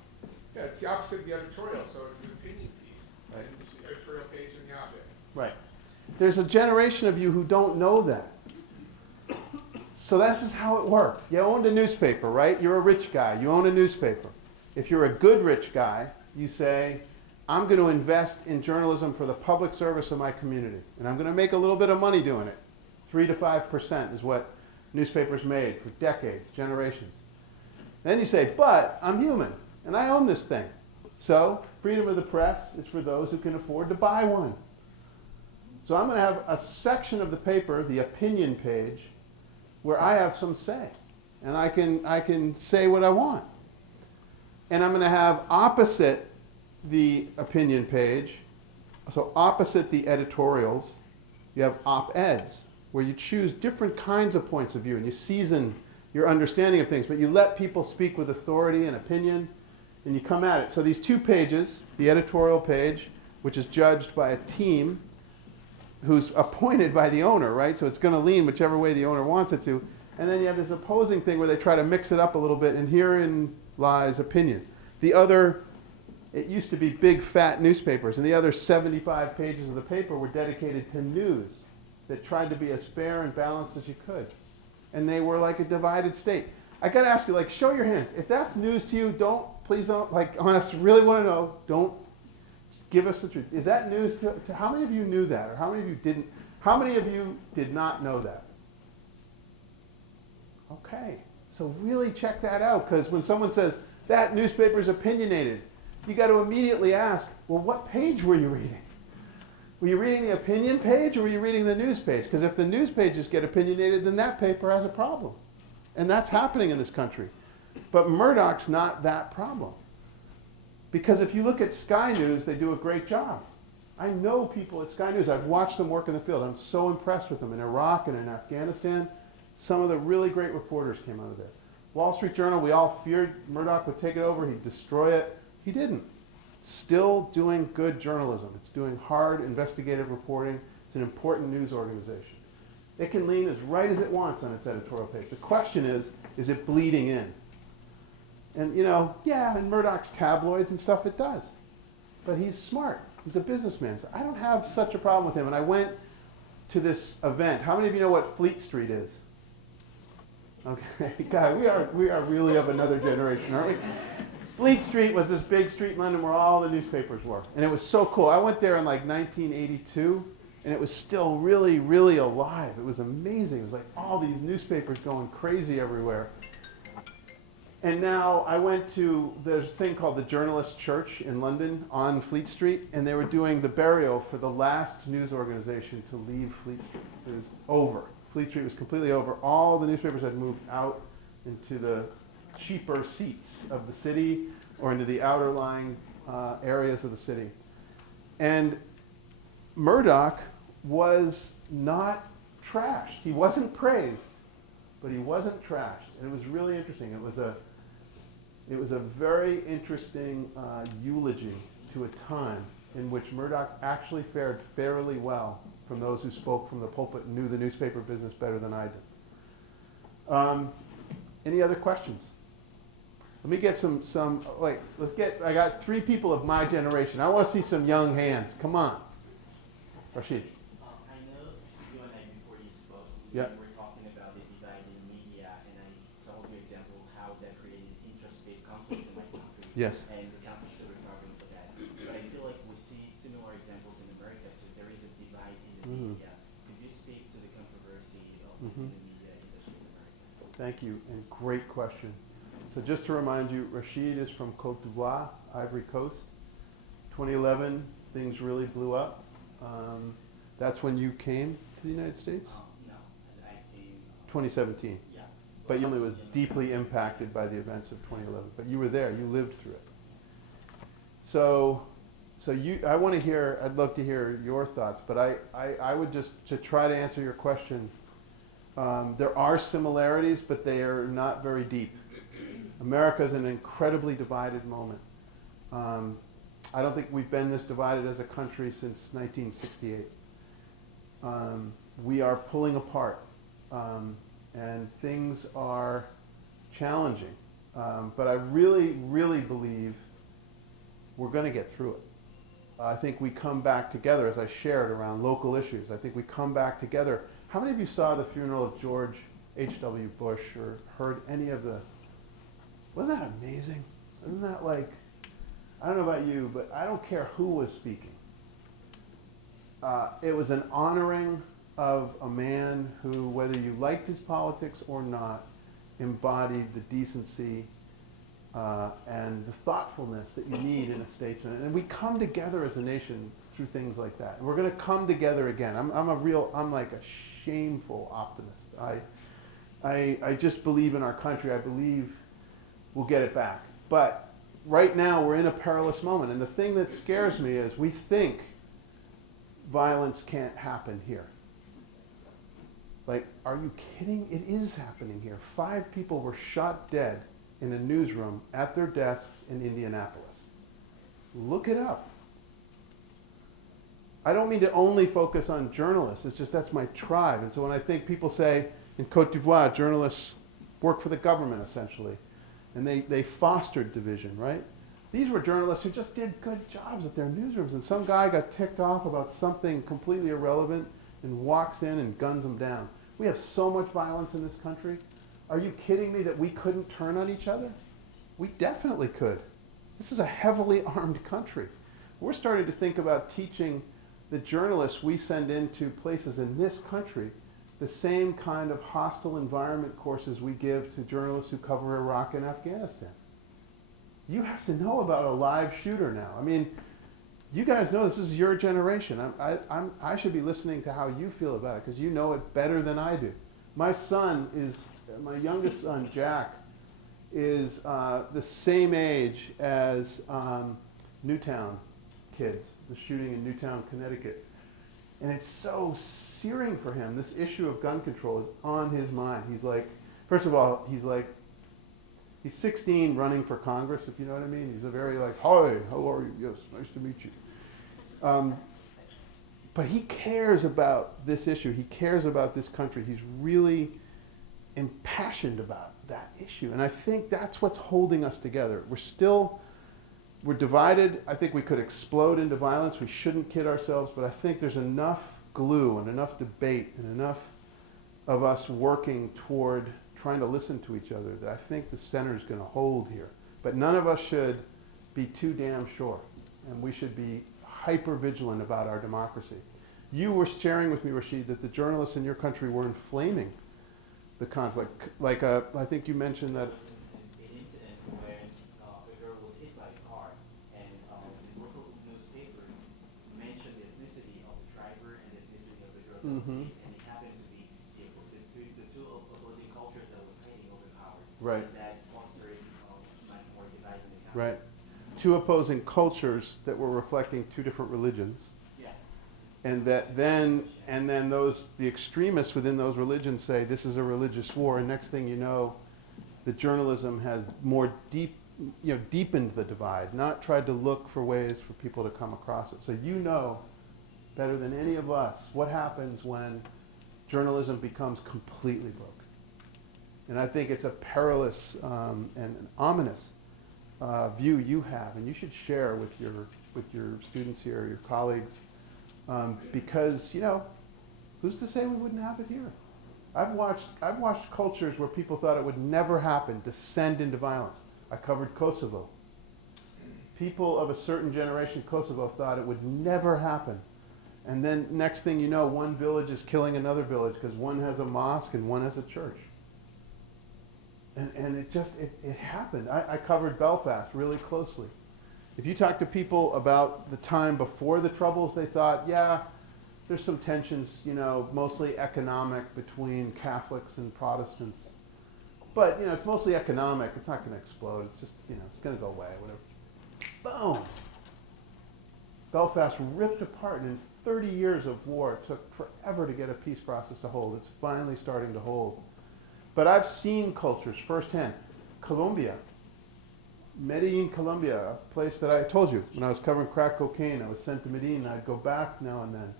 Yeah, it's the opposite of the editorial, so it's an opinion piece. Right. It's the editorial page and the op-ed. Right. There's a generation of you who don't know that. So this is how it worked. You owned a newspaper, right? You're a rich guy. You own a newspaper. If you're a good rich guy, you say, I'm going to invest in journalism for the public service of my community. And I'm going to make a little bit of money doing it. 3 to 5% is what newspapers made for decades, generations. Then you say, but I'm human, and I own this thing. So freedom of the press is for those who can afford to buy one. So I'm going to have a section of the paper, the opinion page, where I have some say. And I can say what I want. And I'm going to have opposite the opinion page, so opposite the editorials, you have op-eds, where you choose different kinds of points of view and you season your understanding of things, but you let people speak with authority and opinion, and you come at it. So these two pages, the editorial page, which is judged by a team who's appointed by the owner, right? So it's going to lean whichever way the owner wants it to. And then you have this opposing thing where they try to mix it up a little bit, and herein lies opinion. The other, it used to be big fat newspapers, and the other 75 pages of the paper were dedicated to news that tried to be as fair and balanced as you could. And they were like a divided state. I got to ask you, like, show your hands. If that's news to you, please don't, like, honest, really want to know, don't give us the truth. Is that news to how many of you knew that, or how many of you didn't? How many of you did not know that? Okay, so really check that out, because when someone says, that newspaper's opinionated, you got to immediately ask, well, what page were you reading? Were you reading the opinion page, or were you reading the news page? Because if the news pages get opinionated, then that paper has a problem. And that's happening in this country. But Murdoch's not that problem. Because if you look at Sky News, they do a great job. I know people at Sky News. I've watched them work in the field. I'm so impressed with them in Iraq and in Afghanistan. Some of the really great reporters came out of there. Wall Street Journal, we all feared Murdoch would take it over, he'd destroy it. He didn't. Still doing good journalism. It's doing hard investigative reporting. It's an important news organization. It can lean as right as it wants on its editorial page. The question is it bleeding in? And, you know, yeah, in Murdoch's tabloids and stuff, it does. But he's smart. He's a businessman. So I don't have such a problem with him. And I went to this event. How many of you know what Fleet Street is? Okay, God, we are really of another generation, aren't we? Fleet Street was this big street in London where all the newspapers were. And it was so cool. I went there in like 1982, and it was still really, really alive. It was amazing. It was like all these newspapers going crazy everywhere. And now I went to, there's a thing called the Journalist Church in London on Fleet Street, and they were doing the burial for the last news organization to leave Fleet Street. It was over. Fleet Street was completely over. All the newspapers had moved out into the cheaper seats of the city or into the outer lying areas of the city. And Murdoch was not trashed. He wasn't praised, but he wasn't trashed. And it was really interesting. It was a very interesting eulogy to a time in which Murdoch actually fared fairly well from those who spoke from the pulpit and knew the newspaper business better than I did. Any other questions? Let me get I got 3 people of my generation. I want to see some young hands. Come on. Rashid. I know you and I, before you spoke, Yeah. we were talking about the divide in media, and I told you example of how that created interstate conflicts in my country. Yes. And the country's still recovering for that. But I feel like we see similar examples in America, so there is a divide in the media. Could you speak to the controversy of in the media industry in America? Thank you, and great question. So just to remind you, Rashid is from Côte d'Ivoire, Ivory Coast. 2011, things really blew up. That's when you came to the United States? No, I came 2017. Yeah. But your family was deeply impacted by the events of 2011. But you were there. You lived through it. So I want to hear, I'd love to hear your thoughts, but I would just, to try to answer your question, there are similarities, but they are not very deep. America is an incredibly divided moment. I don't think we've been this divided as a country since 1968. We are pulling apart, and things are challenging. But I really, really believe we're going to get through it. I think we come back together, as I shared, around local issues. I think we come back together. How many of you saw the funeral of George H.W. Bush or heard any of the... Wasn't that amazing? Isn't that like... I don't know about you, but I don't care who was speaking. It was an honoring of a man who, whether you liked his politics or not, embodied the decency and the thoughtfulness that you need in a statesman. And we come together as a nation through things like that. And we're going to come together again. I'm like a shameful optimist. I just believe in our country. I believe we'll get it back. But right now we're in a perilous moment. And the thing that scares me is we think violence can't happen here. Like, are you kidding? It is happening here. 5 people were shot dead in a newsroom at their desks in Indianapolis. Look it up. I don't mean to only focus on journalists. It's just that's my tribe. And so when I think people say in Côte d'Ivoire, journalists work for the government essentially, and they fostered division, right? These were journalists who just did good jobs at their newsrooms, and some guy got ticked off about something completely irrelevant and walks in and guns them down. We have so much violence in this country. Are you kidding me that we couldn't turn on each other? We definitely could. This is a heavily armed country. We're starting to think about teaching the journalists we send into places in this country the same kind of hostile environment courses we give to journalists who cover Iraq and Afghanistan. You have to know about a live shooter now. I mean, you guys know this is your generation. I should be listening to how you feel about it because you know it better than I do. My youngest son, Jack, is the same age as Newtown kids, the shooting in Newtown, Connecticut. And it's so searing for him. This issue of gun control is on his mind. He's like, first of all, he's 16 running for Congress, if you know what I mean. He's a very like, hi, how are you? Yes, nice to meet you. But he cares about this issue. He cares about this country. He's really impassioned about that issue. And I think that's what's holding us together. We're divided. I think we could explode into violence. We shouldn't kid ourselves, but I think there's enough glue and enough debate and enough of us working toward trying to listen to each other that I think the center is going to hold here. But none of us should be too damn sure, and we should be hyper vigilant about our democracy. You were sharing with me, Rashid, that the journalists in your country were inflaming the conflict. Like, I think you mentioned that. An incident when a girl was hit by a car, and the local newspaper mentioned the ethnicity of the driver and the ethnicity of the girl that was hit, and it happened to be the two opposing cultures that were fighting over power. Right. And that fostered much more divide in the country. Right. 2 opposing cultures that were reflecting 2 different religions. Yeah. And then the extremists within those religions say this is a religious war, and next thing you know, the journalism has more deepened the divide, not tried to look for ways for people to come across it. So you know better than any of us what happens when journalism becomes completely broken. And I think it's a perilous and an ominous view you have, and you should share with your students here, your colleagues, because who's to say we wouldn't have it here? I've watched cultures where people thought it would never happen descend into violence. I covered Kosovo. People of a certain generation in Kosovo thought it would never happen. And then next thing you know, one village is killing another village because one has a mosque and one has a church. And it happened. I covered Belfast really closely. If you talk to people about the time before the Troubles, they thought, yeah, There's some tensions, mostly economic between Catholics and Protestants. But, it's mostly economic. It's not going to explode. It's just, it's going to go away, whatever. Boom! Belfast ripped apart, and in 30 years of war, it took forever to get a peace process to hold. It's finally starting to hold. But I've seen cultures firsthand. Colombia, Medellin, Colombia, a place that I told you, when I was covering crack cocaine, I was sent to Medellin, I'd go back now and then.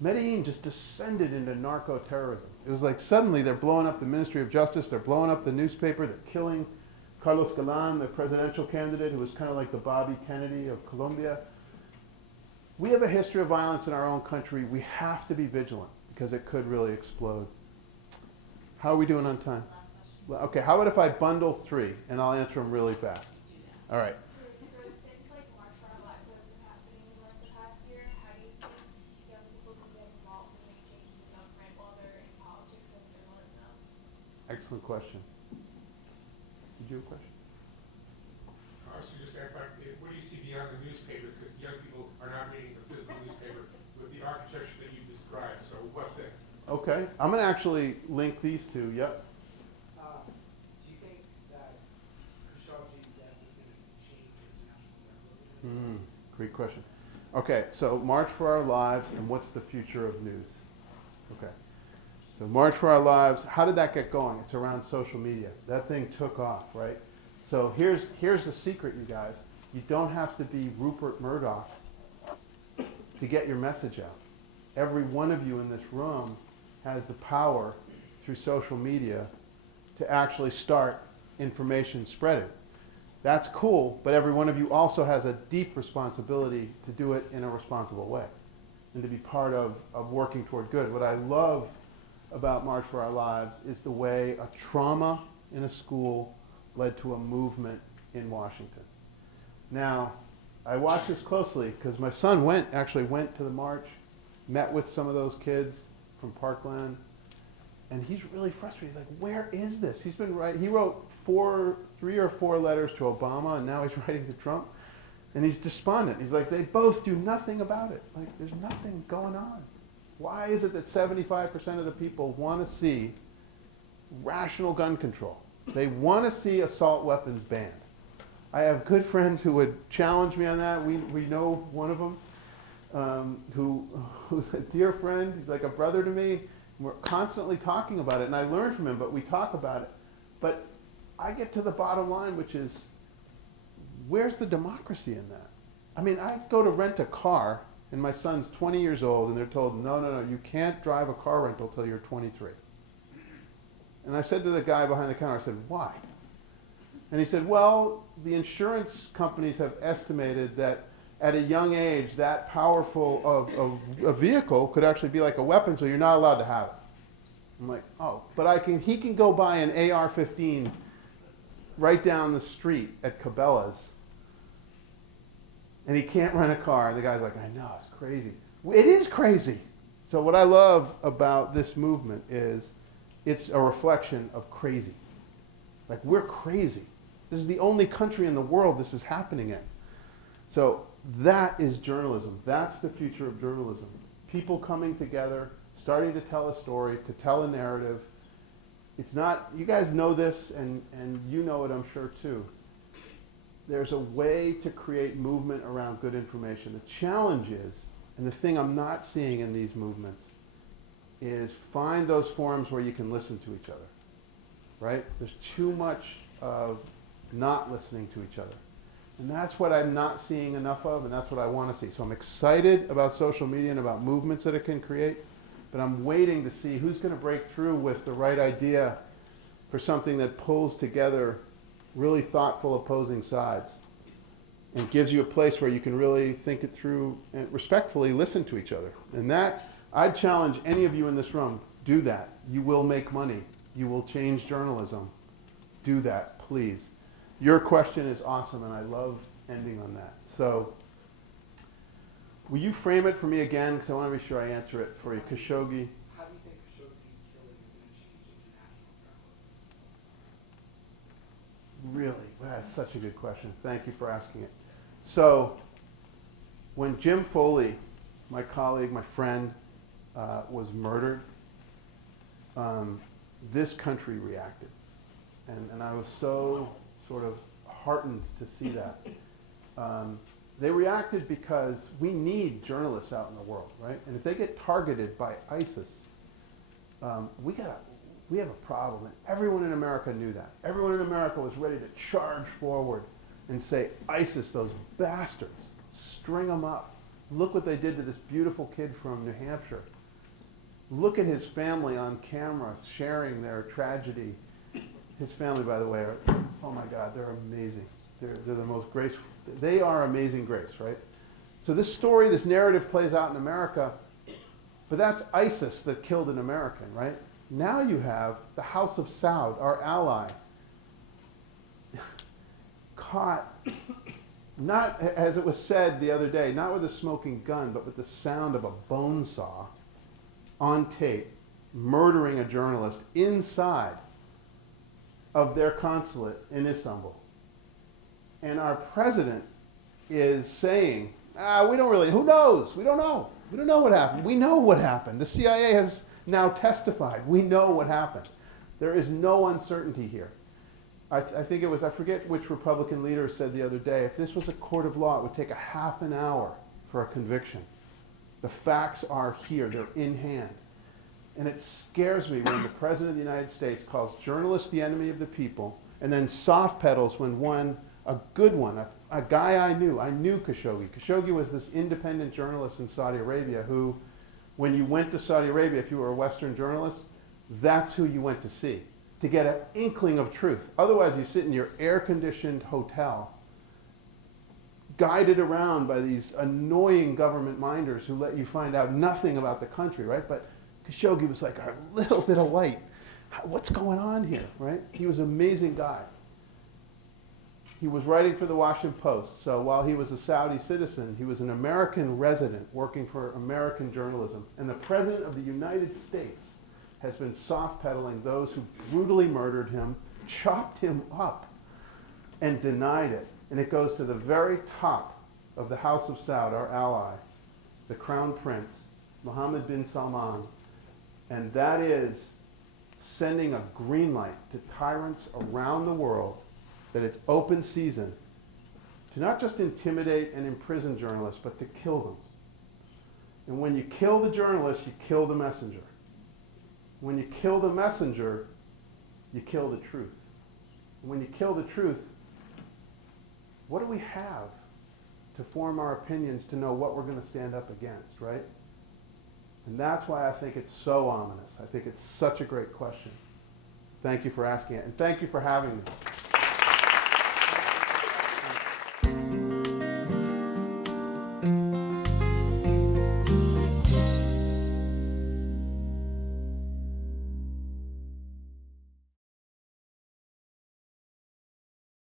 Medellin just descended into narco-terrorism. It was like suddenly they're blowing up the Ministry of Justice, they're blowing up the newspaper, they're killing Carlos Galan, the presidential candidate, who was kind of like the Bobby Kennedy of Colombia. We have a history of violence in our own country. We have to be vigilant because it could really explode. How are we doing on time? Well, okay, how about if I bundle 3 and I'll answer them really fast? All right. So since like March for Our Lives has been happening like the past year, how do you think young people can get involved and make changes in government while they're in politics and journalism? Excellent question. Did you have a question? I should just ask, like, what do you see beyond the newspaper? Because young people are not reading the physical newspaper with the architecture that you described. So what then? Okay, I'm going to actually link these two. Yep. Do you think that Khashoggi's death is going to change international journalism? Great question. Okay, so March for Our Lives and what's the future of news? Okay, so March for Our Lives, how did that get going? It's around social media. That thing took off, right? So here's the secret, you guys. You don't have to be Rupert Murdoch to get your message out. Every one of you in this room has the power through social media to actually start information spreading. That's cool, but every one of you also has a deep responsibility to do it in a responsible way and to be part of working toward good. What I love about March for Our Lives is the way a trauma in a school led to a movement in Washington. Now, I watched this closely because my son actually went to the march, met with some of those kids from Parkland, and he's really frustrated. He's like, where is this? He wrote 3 or 4 letters to Obama, and now he's writing to Trump, and he's despondent. He's like, they both do nothing about it. Like, there's nothing going on. Why is it that 75% of the people want to see rational gun control? They want to see assault weapons banned. I have good friends who would challenge me on that. We know one of them who's a dear friend. He's like a brother to me. We're constantly talking about it, and I learn from him, but we talk about it. But I get to the bottom line, which is, where's the democracy in that? I mean, I go to rent a car, and my son's 20 years old, and they're told, no, you can't drive a car rental till you're 23. And I said to the guy behind the counter, I said, why? And he said, well, the insurance companies have estimated that at a young age, that powerful of a vehicle could actually be like a weapon, so you're not allowed to have it. I'm like, oh, but he can go buy an AR-15 right down the street at Cabela's, and he can't rent a car. And the guy's like, I know, it's crazy. It is crazy. So what I love about this movement is it's a reflection of crazy. Like, we're crazy. This is the only country in the world this is happening in. So that is journalism. That's the future of journalism. People coming together, starting to tell a story, to tell a narrative. It's not, you guys know this, and you know it, I'm sure, too. There's a way to create movement around good information. The challenge is, and the thing I'm not seeing in these movements, is find those forums where you can listen to each other, right? There's too much of not listening to each other. And that's what I'm not seeing enough of, and that's what I want to see. So I'm excited about social media and about movements that it can create, but I'm waiting to see who's going to break through with the right idea for something that pulls together really thoughtful opposing sides and gives you a place where you can really think it through and respectfully listen to each other. And that, I'd challenge any of you in this room, do that. You will make money. You will change journalism. Do that, please. Your question is awesome, and I love ending on that. So, will you frame it for me again, because I want to be sure I answer it for you. Khashoggi. How do you think Khashoggi's killing is going to change international journalism? Really? Well, that's such a good question. Thank you for asking it. So, when Jim Foley my colleague, my friend, was murdered, this country reacted. And I was so sort of heartened to see that. They reacted because we need journalists out in the world, right? And if they get targeted by ISIS, we have a problem. And everyone in America knew that. Everyone in America was ready to charge forward and say, ISIS, those bastards, string them up. Look what they did to this beautiful kid from New Hampshire. Look at his family on camera sharing their tragedy. His family, by the way, are, oh my God, they're amazing. They're the most graceful. They are amazing grace, right? So this story, this narrative plays out in America, but that's ISIS that killed an American, right? Now you have the House of Saud, our ally, caught, not, as it was said the other day, not with a smoking gun, but with the sound of a bone saw on tape, murdering a journalist inside of their consulate in Istanbul. And our president is saying, we don't really, who knows? We don't know. We don't know what happened. We know what happened. The CIA has now testified. We know what happened. There is no uncertainty here. I think it was, I forget which Republican leader said the other day, if this was a court of law, it would take a half an hour for a conviction. The facts are here. They're in hand. And it scares me when the President of the United States calls journalists the enemy of the people and then soft pedals when a good one, a guy I knew Khashoggi. Khashoggi was this independent journalist in Saudi Arabia who, when you went to Saudi Arabia, if you were a Western journalist, that's who you went to see, to get an inkling of truth. Otherwise, you sit in your air-conditioned hotel, guided around by these annoying government minders who let you find out nothing about the country, right? But Khashoggi was like a little bit of light. What's going on here, right? He was an amazing guy. He was writing for the Washington Post, so while he was a Saudi citizen, he was an American resident working for American journalism. And the President of the United States has been soft-pedaling those who brutally murdered him, chopped him up, and denied it. And it goes to the very top of the House of Saud, our ally, the Crown Prince, Mohammed bin Salman. And that is sending a green light to tyrants around the world that it's open season to not just intimidate and imprison journalists, but to kill them. And when you kill the journalist, you kill the messenger. When you kill the messenger, you kill the truth. And when you kill the truth, what do we have to form our opinions to know what we're going to stand up against, right? And that's why I think it's so ominous. I think it's such a great question. Thank you for asking it, and thank you for having me.